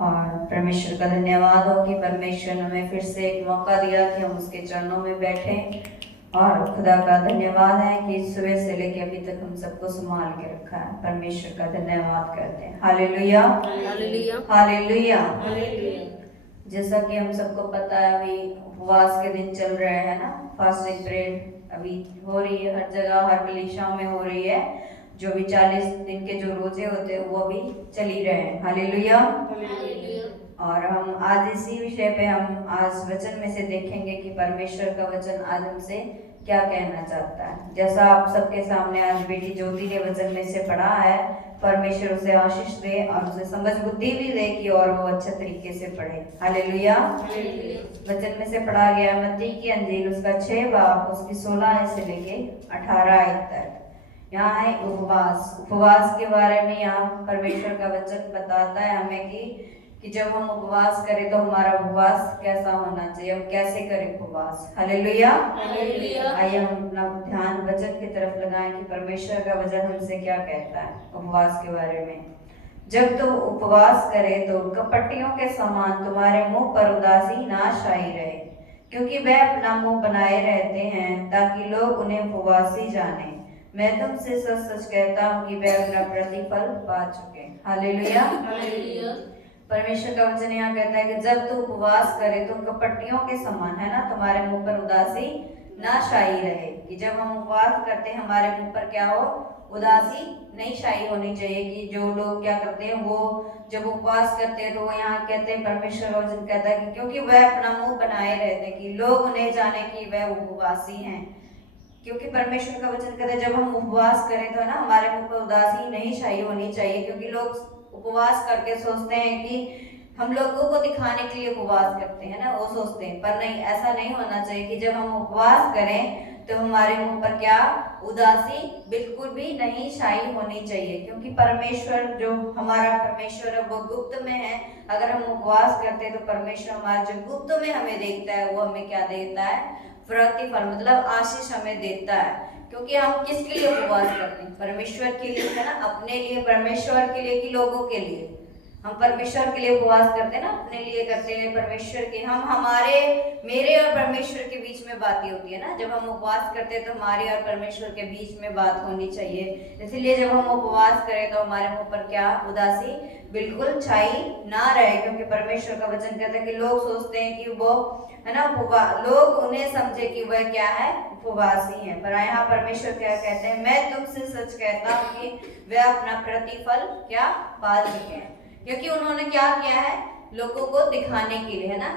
और परमेश्वर का धन्यवाद हो कि परमेश्वर ने हमें फिर से एक मौका दिया कि हम उसके चरणों में बैठें। और खुदा का धन्यवाद है कि सुबह से लेकर अभी तक हम सबको संभाल के रखा है। परमेश्वर का धन्यवाद करते हैं। Hallelujah, hallelujah, hallelujah. हालेलुया। जैसा कि हम सबको पता है, अभी उपवास के दिन चल रहे हैं ना। फास्टिंग पीरियड अभी हो रही है, हर जगह हर कलीसियाओं में हो रही है। जो भी 40 दिन के जो रोजे होते हैं वो भी चल ही रहे हैं। Hallelujah, hallelujah. और हम आज इसी विषय पे हम आज वचन में से देखेंगे कि परमेश्वर का वचन आज हमसे क्या कहना चाहता है। जैसा आप सबके सामने आज बेटी ज्योति ने वचन में से पढ़ा है, परमेश्वर उसे आशीष दे और उसे समझ बुद्धि भी दे कि और वो अच्छे तरीके से पढ़े। हालेलुया। वचन में से पढ़ा गया मत्ती की अंजील उसका 6 बाब उसकी 16 से लेके 18 तक। यहाँ है उपवास। उपवास के बारे में यहाँ परमेश्वर का वचन बताता है हमें कि जब हम उपवास करें तो हमारा उपवास कैसा होना चाहिए, हम कैसे करें उपवास। हालेलुया। आइए हम अपना ध्यान वचन की तरफ लगाएं कि परमेश्वर का वचन हमसे क्या कहता है उपवास के बारे में। जब तो उपवास करे तो कपटियों के समान तुम्हारे मुंह पर उदासी नाश आई रहे, क्योंकि वह अपना मुंह बनाए रहते हैं ताकि लोग उन्हें उपवासी जाने। मैं तुमसे सच सच कहता हूँ कि वह अपना प्रतिफल पा चुके। हालेलुया। परमेश्वर का वचन यहाँ कहता है कि जब तू उपवास करे तो कपटियों के समान, है ना, तुम्हारे मुंह पर उदासी ना शाई रहे। कि जब हम उपवास करते हैं हमारे मुंह पर क्या हो, उदासी नहीं शाई होनी चाहिए। कि जो लोग क्या करते हैं वो जब उपवास करते हैं तो वो यहाँ कहते हैं, परमेश्वर का वचन कहता है कि क्योंकि वह अपना मुंह बनाए रहते हैं कि लोग उन्हें जाने कि वह उपवासी हैं। क्योंकि परमेश्वर का वचन कहता है जब हम उपवास करें तो है ना हमारे मुंह पर उदासी नहीं छाई होनी चाहिए। क्योंकि लोग उपवास करके सोचते हैं कि हम लोगों को दिखाने के लिए उपवास करते हैं ना, वो सोचते हैं। पर नहीं, ऐसा नहीं होना चाहिए कि जब हम उपवास करें तो हमारे मुंह पर क्या, उदासी बिल्कुल भी नहीं छाई होनी चाहिए। क्योंकि परमेश्वर जो हमारा परमेश्वर है वो गुप्त में है। अगर हम उपवास करते हैं तो परमेश्वर हमारा जो गुप्त में हमें देखता है वो हमें क्या देता है, प्रतिफल मतलब आशीष हमें देता है। क्योंकि हम किसके लिए उपवास करते हैं, परमेश्वर के लिए, है ना, अपने लिए, परमेश्वर के लिए कि लोगों के लिए। हम परमेश्वर के लिए उपवास करते हैं ना, अपने लिए करते हैं, परमेश्वर के, हम हमारे मेरे और परमेश्वर के बीच में बातें होती है ना। जब हम उपवास करते हैं तो हमारे और परमेश्वर के बीच में बात होनी चाहिए। इसलिए जब हम उपवास करें तो हमारे मुंह पर क्या, उदासी बिल्कुल छाई ना रहे। क्योंकि परमेश्वर का वचन कहता है कि लोग सोचते हैं कि वो, है ना, लोग उन्हें समझे कि वह क्या है, उपवासी है। पर यहाँ परमेश्वर क्या कहते हैं, मैं तुमसे सच कहता हूँ कि वे अपना प्रतिफल क्या पा चुके हैं। क्योंकि उन्होंने क्या किया है, लोगों को दिखाने के लिए, है ना,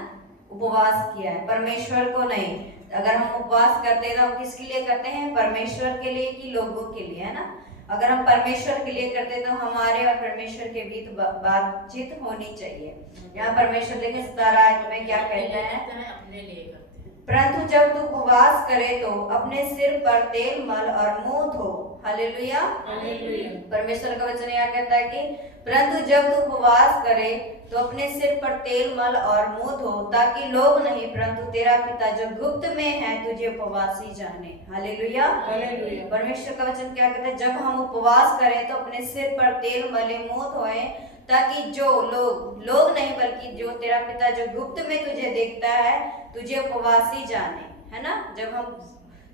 उपवास किया है, परमेश्वर को नहीं। अगर हम उपवास करते हैं तो हम किसके लिए करते हैं, परमेश्वर के लिए कि लोगों के लिए, है ना। अगर हम परमेश्वर के लिए करते तो हमारे और परमेश्वर के बीच बातचीत होनी चाहिए। यहाँ परमेश्वर देखिए 17 में क्या कहते हैं, अपने लिए करते हैं। परंतु जब तू उपवास करे तो अपने सिर पर तेल मल और मुंह धो। हालेलुया। परमेश्वर का वचन यह कहता है कि परंतु जब तू उपवास करे तो अपने सिर पर तेल मल और मुंह धो, ताकि लोग नहीं परंतु तेरा पिता जो गुप्त में है तुझे उपवासी जाने। हालेलुया। परमेश्वर का वचन क्या कहता है, जब हम उपवास करें तो अपने सिर पर तेल मले, मुंह धोए, ताकि जो लोग नहीं बल्कि जो तेरा पिता जो गुप्त में तुझे देखता है तुझे उपवासी जाने, है ना। जब हम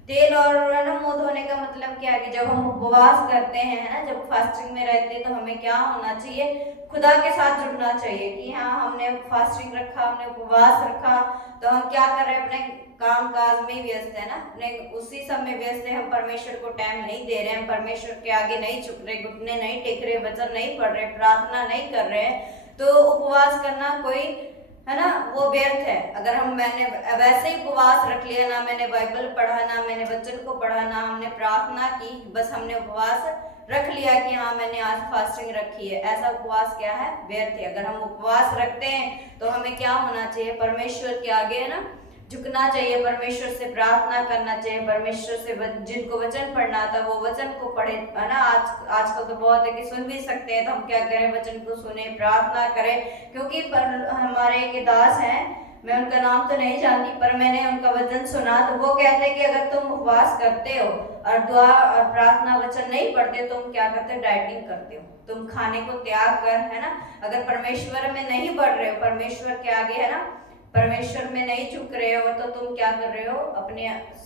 तेल और मुंह धोने का मतलब क्या है कि जब हम उपवास करते हैं, है ना, जब फास्टिंग में रहते हैं तो हमें क्या होना चाहिए, खुदा के साथ जुड़ना चाहिए। कि हाँ, हमने फास्टिंग रखा, हमने उपवास रखा, तो हम क्या कर रहे हैं, अपने काम काज में व्यस्त है ना, अपने उसी सब में व्यस्त है। हम परमेश्वर को टाइम नहीं दे रहे हैं, परमेश्वर के आगे नहीं झुक रहे, घुटने नहीं टेक रहे, वचन नहीं पढ़ रहे, प्रार्थना नहीं कर रहे हैं, तो उपवास करना कोई, है ना, वो व्यर्थ है। अगर मैंने वैसे ही उपवास रख लिया, ना मैंने बाइबल पढ़ा, ना मैंने वचन को पढ़ा, ना हमने प्रार्थना की, बस हमने उपवास रख लिया कि हाँ मैंने आज फास्टिंग रखी है, ऐसा उपवास क्या है, व्यर्थ है। अगर हम उपवास रखते हैं तो हमें क्या होना चाहिए, परमेश्वर के आगे, है ना, झुकना चाहिए, परमेश्वर से प्रार्थना करना चाहिए, परमेश्वर से जिनको वचन पढ़ना था वो वचन को पढ़े, है ना। आजकल तो बहुत है कि सुन भी सकते हैं, तो हम क्या करें, वचन को सुने, प्रार्थना करें। क्योंकि हमारे के दास हैं, मैं उनका नाम तो नहीं जानती, पर मैंने उनका वचन सुना, तो वो कहते हैं कि अगर तुम उपवास करते हो और दुआ और प्रार्थना वचन नहीं पढ़ते, तुम क्या करते हो? डाइटिंग करते हो, तुम खाने को त्याग कर, है ना, अगर परमेश्वर में नहीं बढ़ रहे हो, परमेश्वर के आगे, है ना, परमेश्वर में नहीं झुक रहे हो, तो तुम क्या कर रहे हो?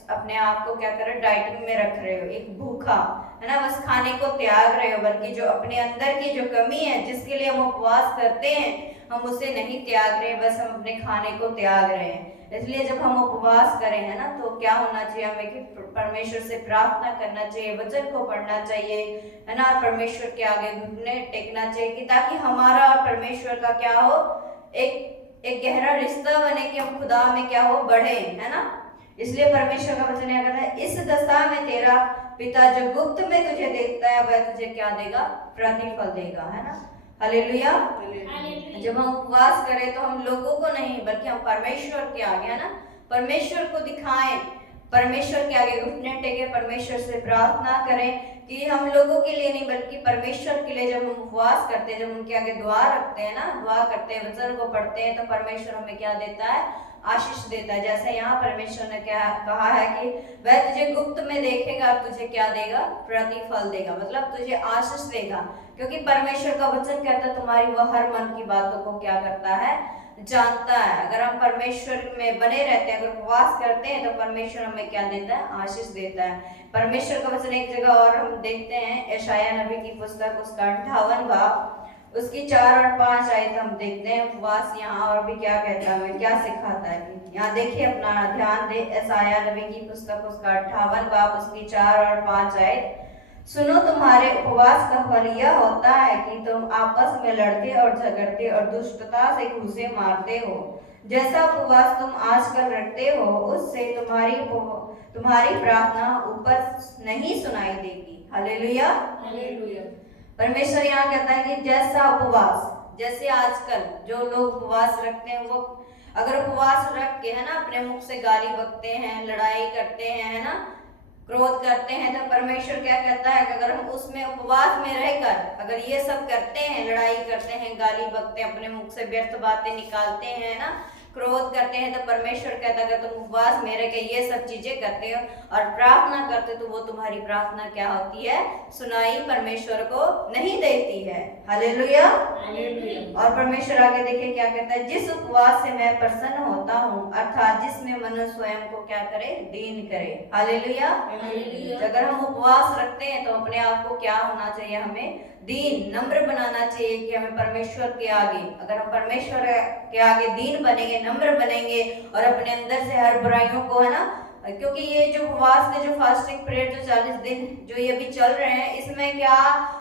अपने आप को क्या कर रहे हो? डाइटिंग में रख रहे हो, एक भूखा, है ना, बस खाने को त्याग रहे हो, बल्कि जो अपने अंदर की जो कमी है जिसके लिए हम उपवास करते हैं, हम उसे नहीं त्याग रहे, बस हम अपने खाने को त्याग रहे हैं। इसलिए जब हम उपवास करें, है ना, तो क्या होना चाहिए हमें कि परमेश्वर से प्रार्थना करना चाहिए, वचन को पढ़ना चाहिए, है ना, परमेश्वर के आगे घुटने टेकना चाहिए, कि ताकि हमारा और परमेश्वर का क्या हो? एक गहरा रिश्ता बने, कि हम खुदा में क्या हो? बढ़े, है ना। इसलिए परमेश्वर का वचन कहता है, इस दशा में तेरा पिता जो गुप्त में तुझे देखता है, वह तुझे क्या देगा? प्रतिफल देगा, है ना। हालेलुया। जब हम उपवास करें तो हम लोगों को नहीं, बल्कि हम परमेश्वर के आगे, है ना, परमेश्वर को दिखाएं, परमेश्वर के आगे घुटने टेके, परमेश्वर से प्रार्थना करें, कि हम लोगों के लिए नहीं बल्कि परमेश्वर के लिए जब हम उपवास करते हैं, जब उनके आगे दुआ रखते हैं ना, दुआ करते हैं, वचन को पढ़ते हैं, तो परमेश्वर हमें क्या देता है? आशीष देता है। जैसे यहाँ परमेश्वर ने क्या कहा है कि वह तुझे गुप्त में देखेगा और तुझे क्या देगा? प्रतिफल देगा, मतलब तुझे आशीष देगा, क्योंकि परमेश्वर का वचन कहता है तुम्हारी वह हर मन की बातों को क्या करता है? जानता है। अगर हम परमेश्वर में बने रहते हैं, अगर उपवास करते हैं, तो परमेश्वर हमें क्या देता है? आशीष देता है। परमेश्वर का वचन एक जगह और हम देखते हैं, यशायाह नबी की पुस्तक उसका 58 बाब उसकी 4 और 5 आयत हम देखते हैं। उपवास यहाँ और भी क्या कहता है, हमें क्या सिखाता है? यहाँ देखिए, अपना ध्यान दे, यशायाह नबी की पुस्तक उसका 58 बाब उसकी 4 और 5 आयत। सुनो, तुम्हारे उपवास का फल यह होता है कि तुम आपस में लड़ते और झगड़ते और दुष्टता से घूंसे मारते हो। जैसा उपवास तुम आजकल रखते हो, उससे तुम्हारी प्रार्थना ऊपर नहीं सुनाई देगी। हालेलुया। परमेश्वर यहाँ कहता है कि जैसा उपवास, जैसे आजकल जो लोग उपवास रखते हैं, वो अगर उपवास रख के, है ना, अपने मुख से गाली बकते हैं, लड़ाई करते हैं, है ना, क्रोध करते हैं, तो परमेश्वर क्या कहता है कि अगर हम उसमें उपवास में रहकर अगर ये सब करते हैं, लड़ाई करते हैं, गाली बकते हैं, अपने मुख से व्यर्थ बातें निकालते हैं ना, क्रोध करते हैं, तो परमेश्वर कहता है कि तुम उपवास में रह के ये सब चीजें करते हो और प्रार्थना करते हो, तो वो तुम्हारी प्रार्थना क्या होती है? सुनाई परमेश्वर को नहीं देती है। हालेलुया। और परमेश्वर आगे देखिए क्या कहता है, जिस उपवास से मैं प्रसन्न होता हूँ, अर्थात जिसमें मनुष्य स्वयं को क्या करे? दीन करे। हालेलुया। अगर हम उपवास रखते हैं, तो अपने आप को क्या होना चाहिए? हमें दीन, नम्र बनाना चाहिए, कि हमें परमेश्वर के आगे, अगर हम परमेश्वर के आगे दीन बनेंगे, नम्र बनेंगे और अपने अंदर से हर बुराइयों को, है ना, क्योंकि ये जो उपवास के जो फास्टिंग पीरियड जो 40 दिन जो ये अभी चल रहे हैं, इसमें क्या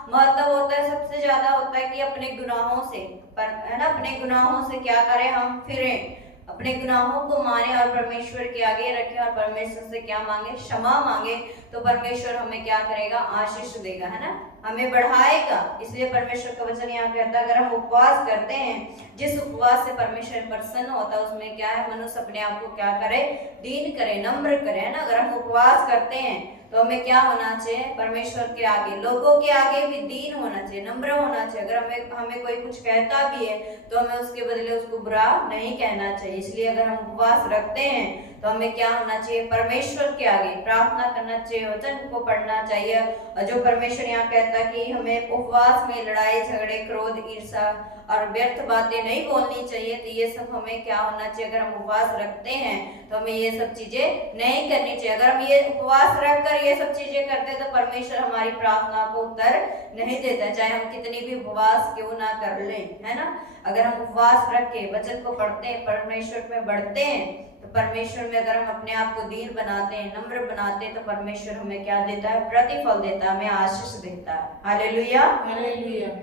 महत्व होता है? सबसे ज्यादा होता है कि अपने गुनाहों से, है ना, अपने गुनाहों से क्या करें? हम फिरें, अपने गुनाहों को माने और परमेश्वर के आगे रखें और परमेश्वर से क्या मांगे? क्षमा मांगे, तो परमेश्वर हमें क्या करेगा? आशीष देगा, है ना, हमें बढ़ाएगा। इसलिए परमेश्वर का वचन यहाँ कहता है, अगर हम उपवास करते हैं, जिस उपवास से परमेश्वर प्रसन्न होता है, उसमें क्या है? मनुष्य अपने आप को क्या करे? दीन करे, नम्र करे, है ना। अगर हम उपवास करते हैं, तो हमें क्या होना चाहिए? परमेश्वर के आगे, लोगों के आगे भी दीन होना चाहिए, नम्र होना चाहिए। अगर हमें कोई कुछ कहता भी है, तो हमें उसके बदले उसको बुरा नहीं कहना चाहिए। इसलिए अगर हम उपवास रखते हैं, तो हमें क्या होना चाहिए? परमेश्वर के आगे प्रार्थना करना चाहिए, वचन को पढ़ना चाहिए। और जो परमेश्वर यहाँ कहता है कि हमें उपवास में लड़ाई झगड़े, क्रोध, ईर्ष्या और व्यर्थ बातें नहीं बोलनी चाहिए, तो ये सब हमें क्या होना चाहिए? अगर हम उपवास रखते हैं, तो हमें ये सब चीजें नहीं करनी चाहिए। अगर हम ये उपवास रखकर ये सब चीजें करते हैं, तो परमेश्वर हमारी प्रार्थना को उत्तर नहीं देता, चाहे हम कितनी भी उपवास क्यों ना कर लें, है ना। अगर हम उपवास रख के वचन को पढ़ते हैं, परमेश्वर में बढ़ते हैं, तो परमेश्वर में अगर हम अपने आप को दीन बनाते हैं, नम्र बनाते हैं, तो परमेश्वर हमें क्या देता है? प्रतिफल देता है, हमें आशीष देता है। हालेलुया।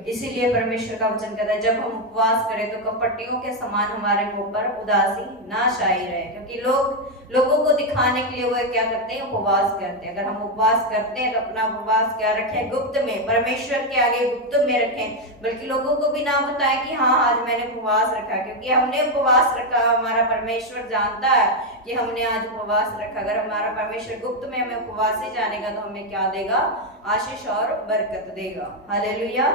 इसीलिए परमेश्वर का वचन कहता है, जब हम उपवास करें, तो कपटियों के समान हमारे मुंह पर उदासी ना छाई रहे, क्योंकि लोग लोगों को दिखाने के लिए वो क्या करते हैं, उपवास करते हैं। अगर हम उपवास करते हैं तो अपना उपवास क्या रखें, गुप्त में, परमेश्वर के आगे गुप्त में रखें, बल्कि लोगों को भी ना बताएं कि हाँ आज मैंने उपवास रखा, क्योंकि हमने उपवास रखा, हमारा परमेश्वर जानता है कि हमने आज उपवास रखा। अगर हमारा परमेश्वर गुप्त में हमें उपवास से जानेगा तो हमें क्या देगा, आशीष और बरकत देगा। हालेलुया।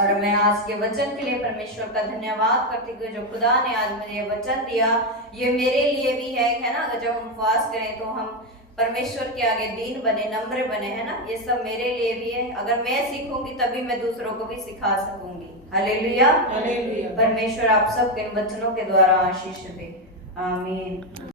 और मैं आज के वचन के लिए परमेश्वर का धन्यवाद करती हूँ जो खुदा ने आज मुझे वचन दिया, ये मेरे लिए भी है ना। जब हम उपवास करें तो हम परमेश्वर के आगे दीन बने, नम्र बने, है ना। ये सब मेरे लिए भी है। अगर मैं सीखूंगी तभी मैं दूसरों को भी सिखा सकूंगी। हालेलुया। परमेश्वर आप सबके इन वचनों के द्वारा आशीष दे। आमीन।